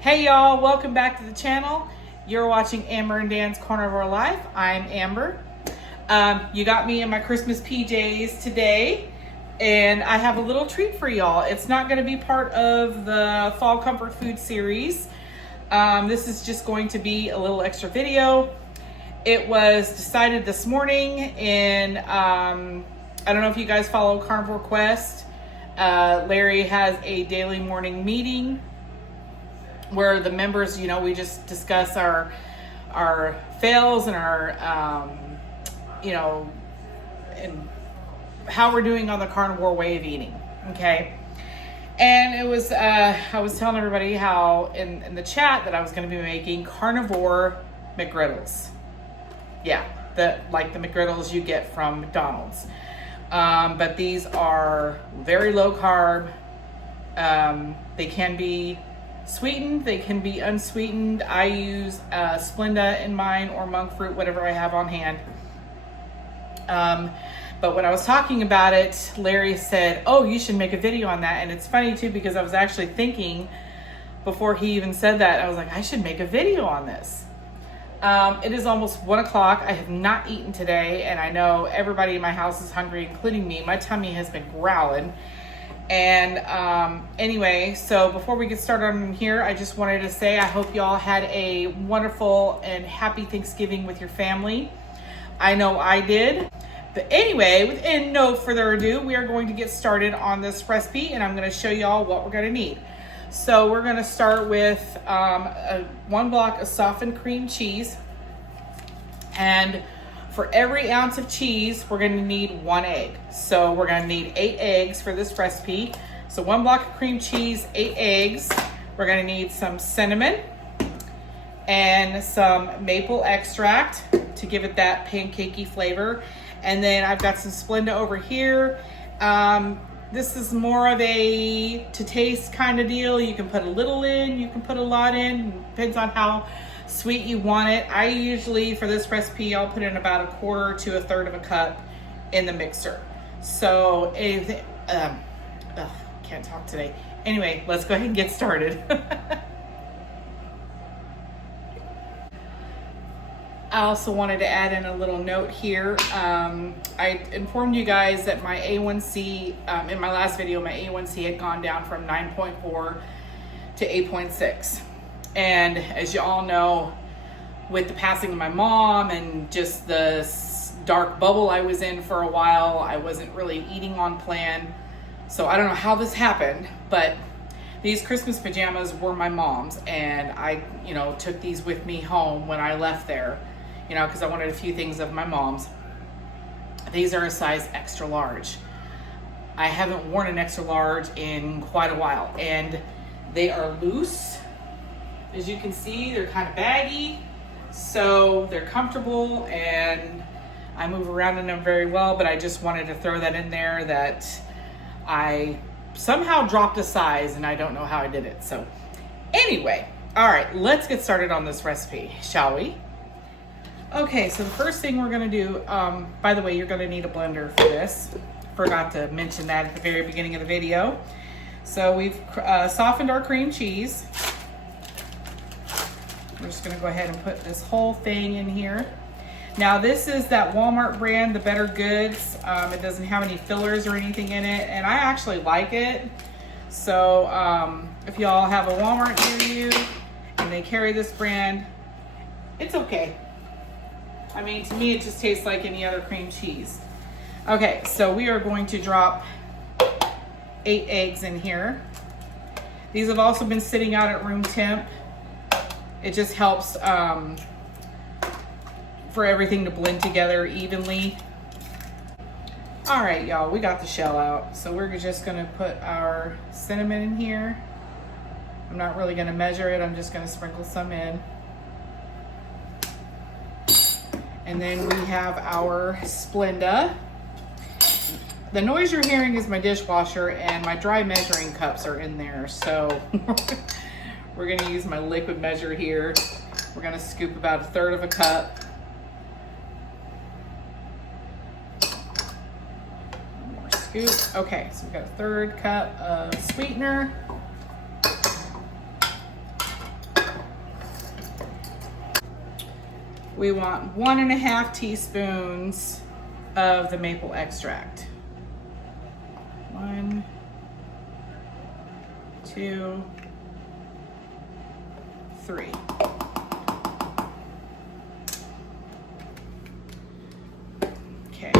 Hey y'all, welcome back to the channel. You're watching Amber and Dan's Carnivore Life. I'm Amber. You got me in my Christmas PJs today, and I have a little treat for y'all. It's not going to be part of the Fall Comfort Food series. This is just going to be a little extra video. It was decided this morning, and I don't know if you guys follow Carnivore Quest. Larry has a daily morning meeting where the members, we just discuss our fails and our, and how we're doing on the carnivore way of eating. Okay. And it was, I was telling everybody how in the chat that I was going to be making carnivore McGriddles. Yeah. Like the McGriddles you get from McDonald's. But these are very low carb. They can be sweetened, they can be unsweetened. I use Splenda in mine or monk fruit, whatever I have on hand. But when I was talking about it, Larry said, oh, you should make a video on that. And it's funny too, because I was actually thinking before he even said that, I was like, I should make a video on this. It is almost 1 o'clock. I have not eaten today, and I know everybody in my house is hungry, including me. My tummy has been growling. And anyway, so before we get started on here, I just wanted to say I hope y'all had a wonderful and happy Thanksgiving with your family. I know I did. But anyway, within no further ado, we are going to get started on this recipe, and I'm going to show y'all what we're going to need. So we're going to start with 1 block of softened cream cheese. And for every ounce of cheese, we're going to need 1 egg. So we're going to need 8 eggs for this recipe. So 1 block of cream cheese, 8 eggs. We're going to need some cinnamon and some maple extract to give it that pancakey flavor. And then I've got some Splenda over here. This is more of a to taste kind of deal. You can put a little in, you can put a lot in. Depends on how sweet you want it. I usually, for this recipe, I'll put in about 1/4 to 1/3 of a cup in the mixer. So anything, can't talk today. Anyway, let's go ahead and get started. I also wanted to add in a little note here. I informed you guys that my A1C, in my last video, my A1C had gone down from 9.4 to 8.6. And as you all know, with the passing of my mom and just the dark bubble I was in for a while, I wasn't really eating on plan. So I don't know how this happened, but these Christmas pajamas were my mom's, and I, took these with me home when I left there, because I wanted a few things of my mom's. These are a size extra large. I haven't worn an extra large in quite a while, and they are loose. As you can see, they're kind of baggy, so they're comfortable, and I move around in them very well, but I just wanted to throw that in there that I somehow dropped a size, and I don't know how I did it. So anyway, all right, let's get started on this recipe, shall we? Okay, so the first thing we're gonna do, by the way, you're gonna need a blender for this. Forgot to mention that at the very beginning of the video. So we've softened our cream cheese. We're just gonna go ahead and put this whole thing in here. Now this is that Walmart brand, the Better Goods. It doesn't have any fillers or anything in it, and I actually like it. So if y'all have a Walmart near you and they carry this brand, it's okay. I mean, to me, it just tastes like any other cream cheese. Okay, so we are going to drop 8 eggs in here. These have also been sitting out at room temp. It just helps for everything to blend together evenly. All right, y'all, we got the shell out. So we're just gonna put our cinnamon in here. I'm not really gonna measure it. I'm just gonna sprinkle some in. And then we have our Splenda. The noise you're hearing is my dishwasher, and my dry measuring cups are in there. So we're gonna use my liquid measure here. We're gonna scoop about 1/3 of a cup. One more scoop. Okay, so we've got 1/3 cup of sweetener. we want 1.5 teaspoons of the maple extract. 1, 2, 3. Okay.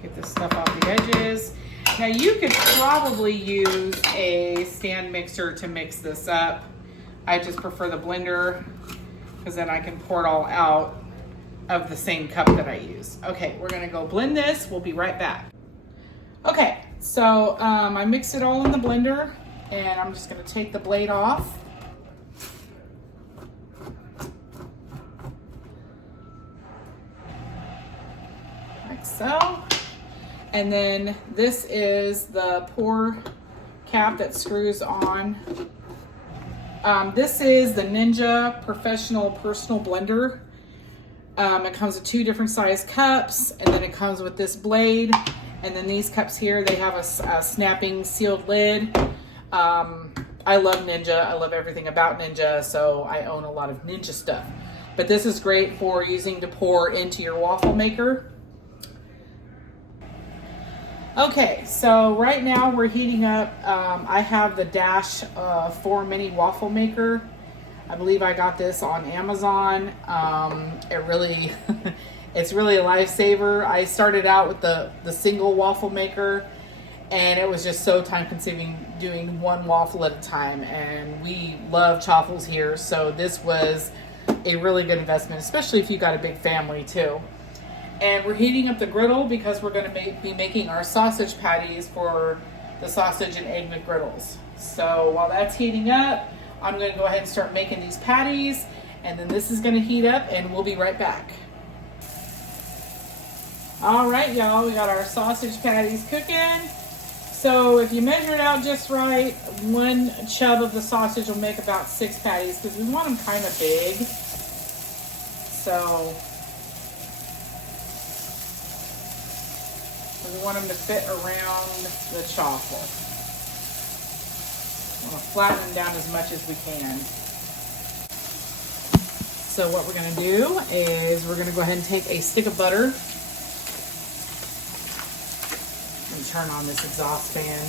Get this stuff off the edges. Now you could probably use a stand mixer to mix this up. I just prefer the blender because then I can pour it all out of the same cup that I use. Okay, we're gonna go blend this. We'll be right back. Okay, so I mixed it all in the blender and I'm just gonna take the blade off. Like so. And then this is the pour cap that screws on. This is the Ninja Professional Personal Blender. It comes with 2 different size cups, and then it comes with this blade. And then these cups here, they have a snapping sealed lid. I love Ninja. I love everything about Ninja, so I own a lot of Ninja stuff. But this is great for using to pour into your waffle maker. Okay, so right now we're heating up. I have the Dash 4 mini waffle maker. I believe I got this on Amazon. It's really a lifesaver. I started out with the single waffle maker, and it was just so time consuming doing one waffle at a time. And we love chaffles here, so this was a really good investment, especially if you got a big family too. And we're heating up the griddle because we're going to be making our sausage patties for the sausage and egg McGriddles. So while that's heating up, I'm going to go ahead and start making these patties, and then this is going to heat up and we'll be right back. All right, y'all, we got our sausage patties cooking. So if you measure it out just right, 1 chub of the sausage will make about 6 patties because we want them kind of big. So we want them to fit around the chaffle. We want to flatten them down as much as we can. So what we're going to do is we're going to go ahead and take a stick of butter and turn on this exhaust fan.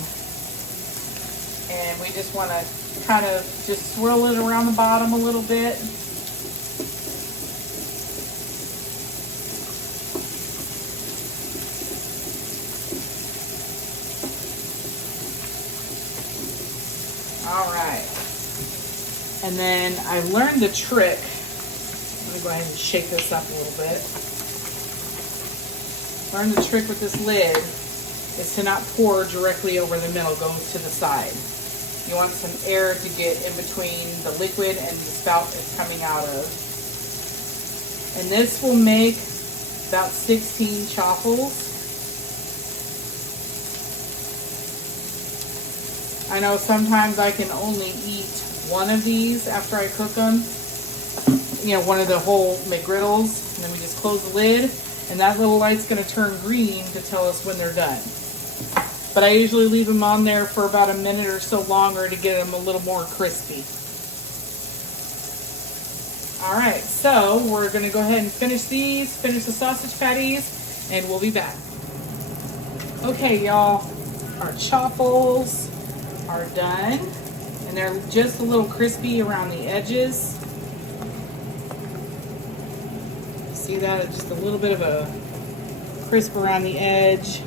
And we just want to kind of just swirl it around the bottom a little bit. All right, and then I learned the trick. I'm gonna go ahead and shake this up a little bit. Learned the trick with this lid is to not pour directly over the middle, go to the side. You want some air to get in between the liquid and the spout it's coming out of. And this will make about 16 chaffles. I know sometimes I can only eat one of these after I cook them. You know, one of the whole McGriddles. And then we just close the lid. And that little light's going to turn green to tell us when they're done. But I usually leave them on there for about a minute or so longer to get them a little more crispy. Alright, so we're going to go ahead and finish the sausage patties, and we'll be back. Okay, y'all. Our chaffles are done, and they're just a little crispy around the edges. See that? It's just a little bit of a crisp around the edge.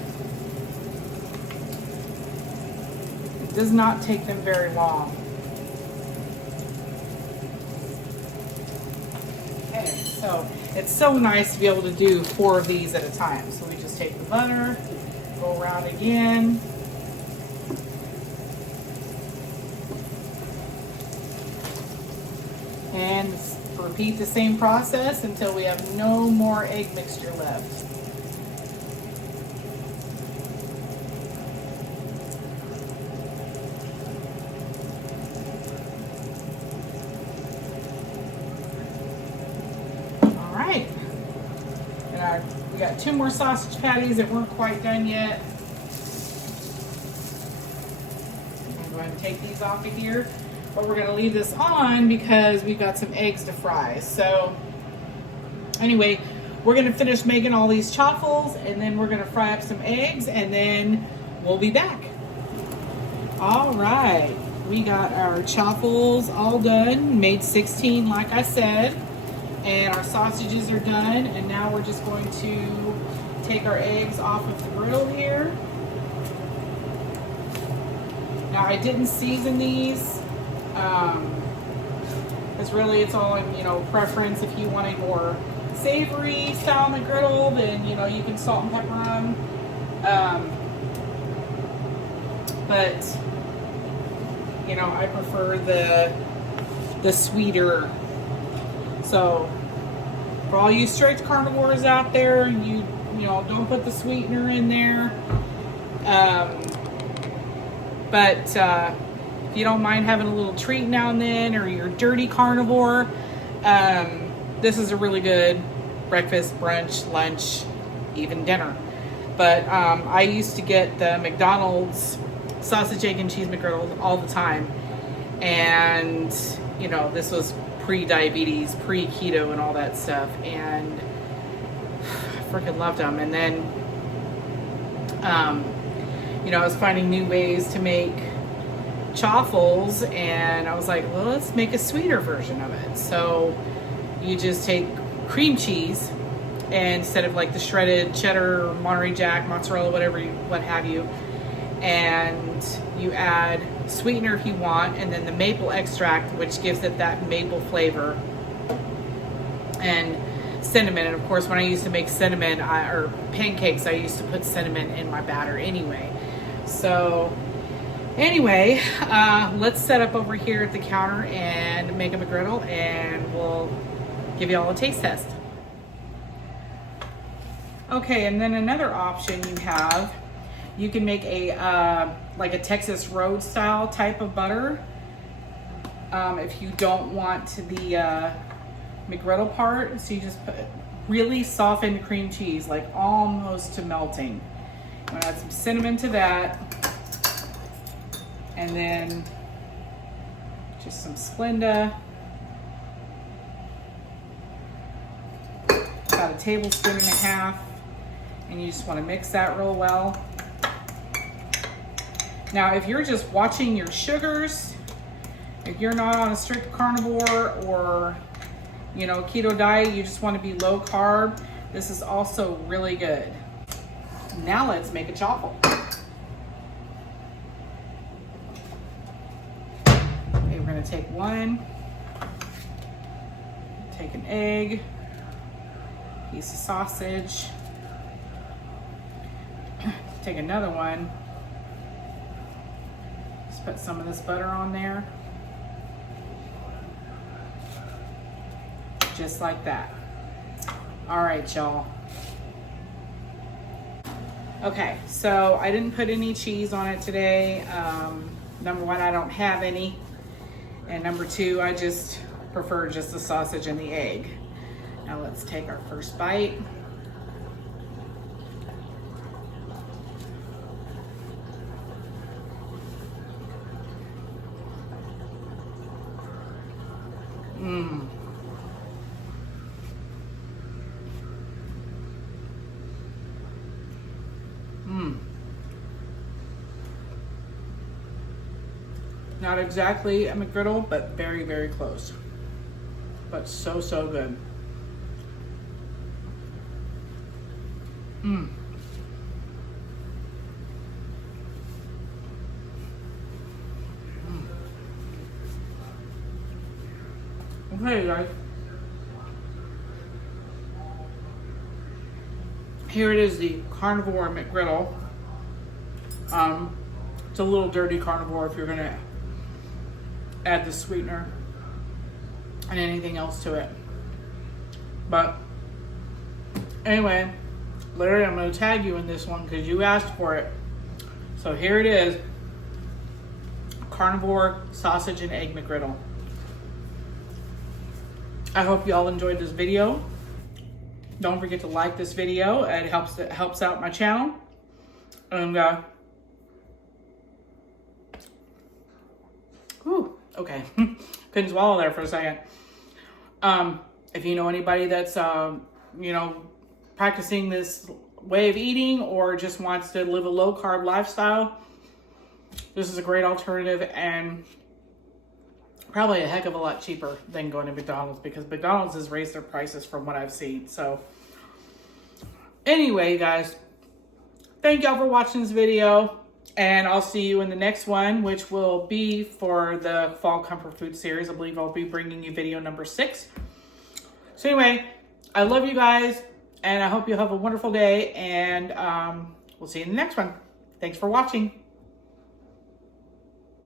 It does not take them very long. Okay, so it's so nice to be able to do 4 of these at a time. So we just take the butter, go around again. And repeat the same process until we have no more egg mixture left. All right. And we got 2 more sausage patties that weren't quite done yet. I'm going to go ahead and take these off of here. but we're gonna leave this on because we got some eggs to fry. So anyway, we're gonna finish making all these chaffles, and then we're gonna fry up some eggs, and then we'll be back. All right, we got our chaffles all done, made 16 like I said, and our sausages are done, and now we're just going to take our eggs off of the griddle here. Now I didn't season these, because really it's all in, you know, preference. If you want a more savory style McGriddle, then, you know, you can salt and pepper them. But, you know, I prefer the sweeter. So for all you strict carnivores out there, you know, don't put the sweetener in there. But if you don't mind having a little treat now and then, or you're a dirty carnivore, this is a really good breakfast, brunch, lunch, even dinner. But I used to get the McDonald's sausage, egg, and cheese McGriddle all the time. And, you know, this was pre-diabetes, pre-keto and all that stuff. And I freaking loved them. And then, you know, I was finding new ways to make chaffles, and I was like, well, let's make a sweeter version of it. So you just take cream cheese, and instead of like the shredded cheddar, Monterey Jack, mozzarella, what have you, and you add sweetener if you want, and then the maple extract, which gives it that maple flavor, and cinnamon. And of course, when I used to make cinnamon or pancakes, I used to put cinnamon in my batter anyway. So anyway, let's set up over here at the counter and make a McGriddle, and we'll give you all a taste test. Okay, and then another option you have, you can make a like a Texas Road style type of butter. If you don't want the McGriddle part, so you just put really softened cream cheese, like almost to melting. I'm gonna add some cinnamon to that, and then just some Splenda, about a tablespoon and a half, and you just want to mix that real well. Now, if you're just watching your sugars, if you're not on a strict carnivore or, you know, keto diet, you just want to be low carb, this is also really good. Now let's make a chaffle. Okay, we're gonna take one, take an egg, piece of sausage, take another one, just put some of this butter on there, just like that. All right, y'all. Okay, so I didn't put any cheese on it today. Number one, I don't have any. And number two, I just prefer just the sausage and the egg. Now let's take our first bite. Mmm. Not exactly a McGriddle, but very, very close. But so, so good. Mmm. Okay, guys. Here it is, the Carnivore McGriddle. It's a little dirty carnivore if you're gonna add the sweetener and anything else to it. But anyway, Larry, I'm gonna tag you in this one because you asked for it. So here it is, Carnivore sausage and egg McGriddle. I hope you all enjoyed this video. Don't forget to like this video. It helps out my channel. And Okay, couldn't swallow there for a second. If you know anybody that's, you know, practicing this way of eating or just wants to live a low carb lifestyle, this is a great alternative and probably a heck of a lot cheaper than going to McDonald's, because McDonald's has raised their prices from what I've seen. So anyway, guys, thank y'all for watching this video, and I'll see you in the next one, which will be for the Fall Comfort Food series. I believe I'll be bringing you video number 6. So anyway, I love you guys, and I hope you have a wonderful day, and we'll see you in the next one. Thanks for watching.